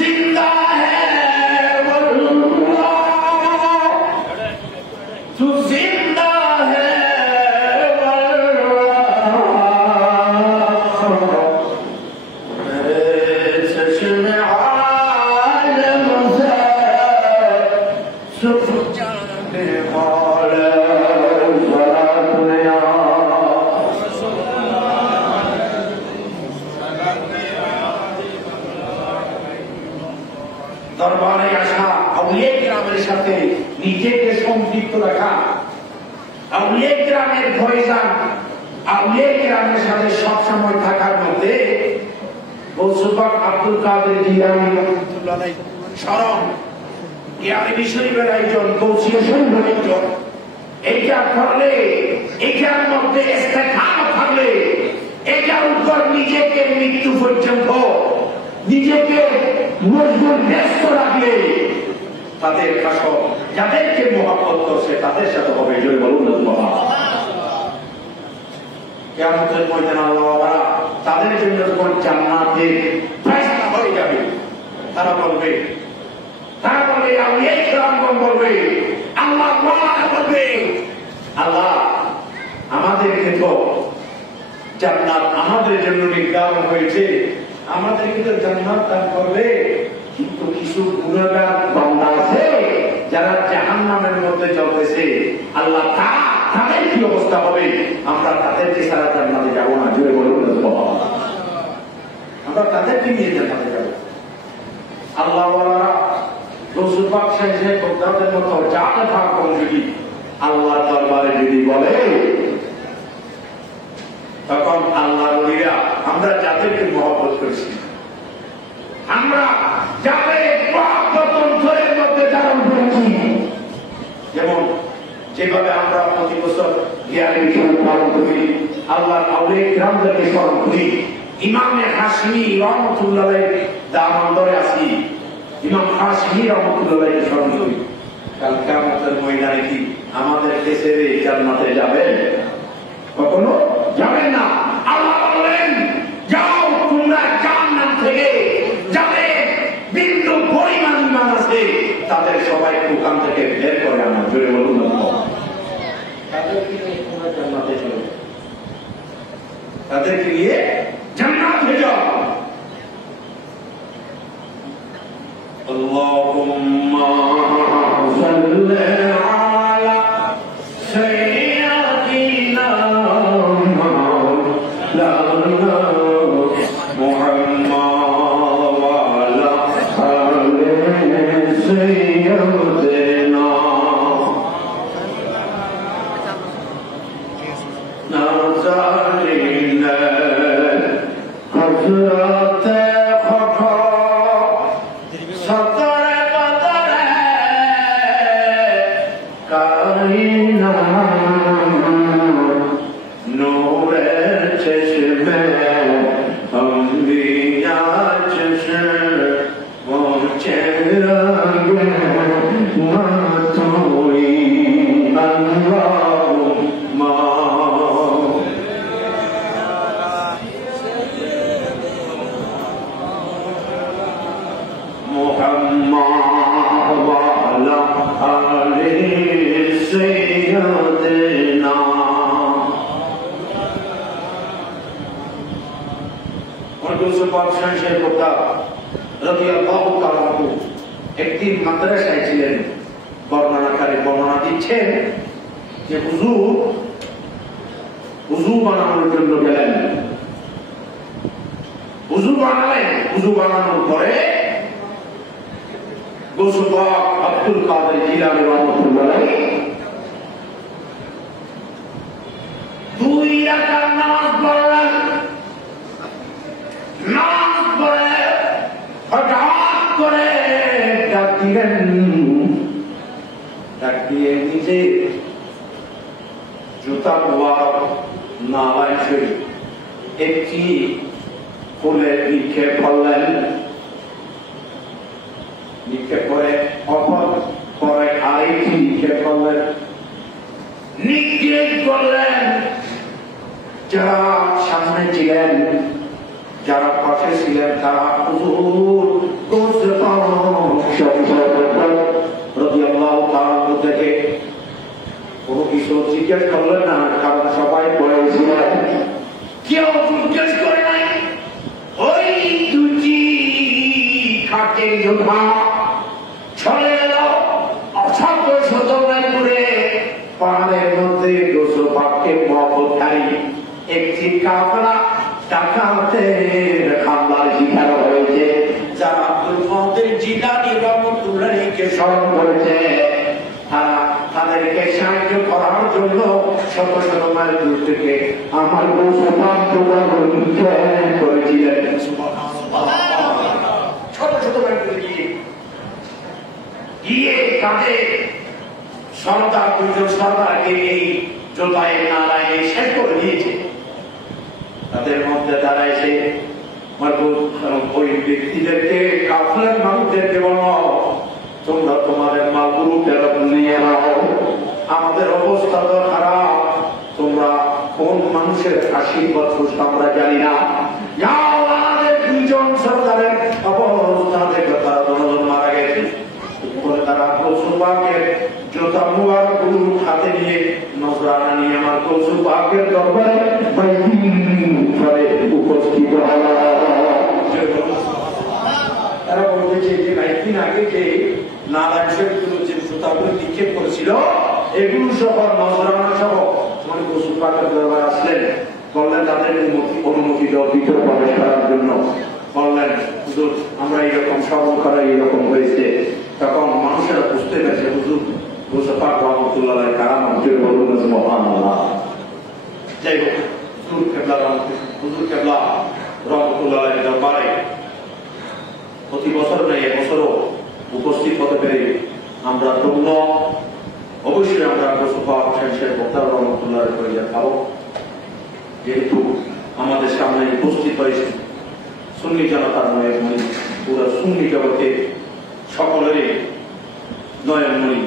जिंदा है तू जिंदा है चश्मे आलम से सुख जाने वाले दरबारे आशा अवलिया किरामेर साथे নিজেকে সম্পৃক্ত রাখা अवलिया किरामेर फयजान अवलिया किरामेर साथे सब समय থাকার মধ্যে গৌসুল পাক আব্দুল কাদের জিলানী রাহমাতুল্লাহ আলাইহি স্মরণ জ্ঞানী শরীফের আয়োজন গৌসিয়া শরীফের আয়োজন এইটা করলে এইটার মধ্যে ইস্তেকামত থাকলে এটার উপর নিজেকে মৃত্যু পর্যন্ত নিজেকে মজবুত ব্যস্ত রাখলে তাদের কাছে যাদেরকে মহব্বত করছে তাদের সাথে হবে জয় বলুন সুবহানাল্লাহ। কিয়ামতের ময়দানে আল্লাহ তাদের জন্য যখন জান্নাতের ফয়সালা হয়ে যাবে তারা বলবে আউলিয়া কিরামগণ বলবে আল্লাহ ওয়াদা করবে আল্লাহ আমাদেরকে তো জান্নাত আমাদের জন্য নির্ধারণ হয়েছে আমাদেরকে তো জান্নাত দান করবে কিন্তু কিছু গুনাহগার বান্দা আছে যারা জাহান্নামের মধ্যে জ্বলতেছে আল্লাহ তাদের কি অবস্থা হবে আমরা তাদেরকে সারা জান্নাতে যাব না জোরে বলুন সুবহানাল্লাহ আমরা তাদেরকে নিয়ে জান্নাতে যাব আল্লাহ ওয়ালা রাসূল পাক সাল্লাল্লাহু আলাইহি ওয়াসাল্লামের মতো জানা ভাগ যদি আল্লাহর দরবারে যদি বলে তখন আল্লাহর ওলিরা আমরা যাদেরকে মহব্বত করেছি আমরা যাদের তন্ত্রের মধ্যে যারা উঠেছি যেমন যেভাবে আমরা প্রতি বছর জ্ঞানী বিষয় পালন করি আল্লাহর আউলিয়া কিরামদেরকে স্মরণ করি ইমামে হাশমি রহমতুল্লাহ আলাইহি দামান্দরে আছি ইমাম হাশমি রহমতুল্লাহ আলাইহি স্মরণ করি কাল কিয়ামতের ময়দানে কি আমাদের দেশের জান্নাতে যাবেন কখনো যাবেন না আল্লাহ বলেন যাও তোমরা জান্নাত থেকে যাদের বিন্দু পরিমাণ ঈমান আছে তাদের সবাইকে ওখান থেকে বের করে আনা জোরে বলুন তাদেরকে নিয়ে জান্নাতে যাও আল্লাহুম্মা সাল্লি আলা সাইয়্যিদিনা একদিন মাদ্রাসায় ছিলেন বর্ণনাকারী বর্ণনা দিচ্ছেন যে উযু বানানোর জন্য গেলেন উযু বানালেন উযু বানানোর পরে গৌসুল পাক আব্দুল কাদের জিলানী রাহমাতুল্লাহ আলাইহি 2 রাকাত নামাজ পড়লেন নামাজ পড়ে হঠাৎ করে ডাক দিয়ে নিজে জুতা মোবারক নালায় ছেড়ে একটি ফুলের নিক্ষেপ করলেন নিক্ষেপ করে অপর পরে আরেকটি নিক্ষেপ করলেন নিক্ষেপ করলেন যারা সামনে ছিলেন যারা পাশে ছিলেন তারা হুজুর জিজ্ঞেস করলেন না, কারণ সবাই বলেছিলেন, কেউ জিজ্ঞেস করে নাই। ওই দুটি খাটের যোদ্ধা চলে এলো অসাধ্য শতমাইল করে পাহাড়ের মধ্যে গোসল পাককে মহব্বতকারী একটি কাফেলা ডাকাতের হামলার শিকার হয়েছে, যারা আব্দুল কাদের জিলানী রহমাতুল্লাহকে স্মরণ করেছে। তারা তাদেরকে সাহায্য করার জন্য শত শত মাইল দূর থেকে আমার করেছিলেন। শত শত মাইল দূরে গিয়ে তাদের সর্দার, দুজন সর্দারকে এই যোদ্ধায় নারায় শেষ করে দিয়েছে। তাদের মধ্যে দাঁড়াইছে ওই ব্যক্তিদেরকে, কাফেলার মানুষদেরকে বলো, তোমরা তোমাদের মালগুলো ফেরত নিয়ে নাও, আমাদের অবস্থা তো খারাপ, তোমরা কোন মানুষের আশীর্বাদ আমরা জানি না। আমাদের দুইজন সর্দারের অবস্থা দেখে তারা দনজন মারা গেছে। তারা কৌসুবাকের জোতা মুয়ার গুরু হাতে নিয়ে নজরানা নিয়ে আমার কৌসুবাকের দরবারে উপস্থিত হল। তারা বলতেছে যে 9 দিন আগে যে নারায়ণ শরীফগুলো যে জোতাগুলো নিক্ষেপ করেছিল, এগুলো সহ নজরানা সহ তোমার কৌসুবাকের দরবারে আসলেন, বললেন তাদের অনুমতি দাও ভিতরে প্রবেশ করার জন্য। বললেন হুজুর, আমরা এইরকম স্মরণ করা এইরকম হয়েছে। তখন মানুষেরা বুঝতে পেরেছে হুজুর গোসফাক রহমতুল্লাহ কারামত বলুন সুবহানাল্লাহ। যাই হোক, হুজুর কেবলা রহমতুল্লাহ দরবারে প্রতি বছর নেই, এবছরও উপস্থিত হতে পেরে আমরা ধন্য। অবশ্যই আমরা গোসফাক শেষের বক্তার রহমতুল্লাহ পরিচয় পাবো, যেহেতু আমাদের সামনে উপস্থিত হয়েছে সুন্নি জনতার নয়, পুরো সুন্নি জগতে সকলেরই নয়নমণি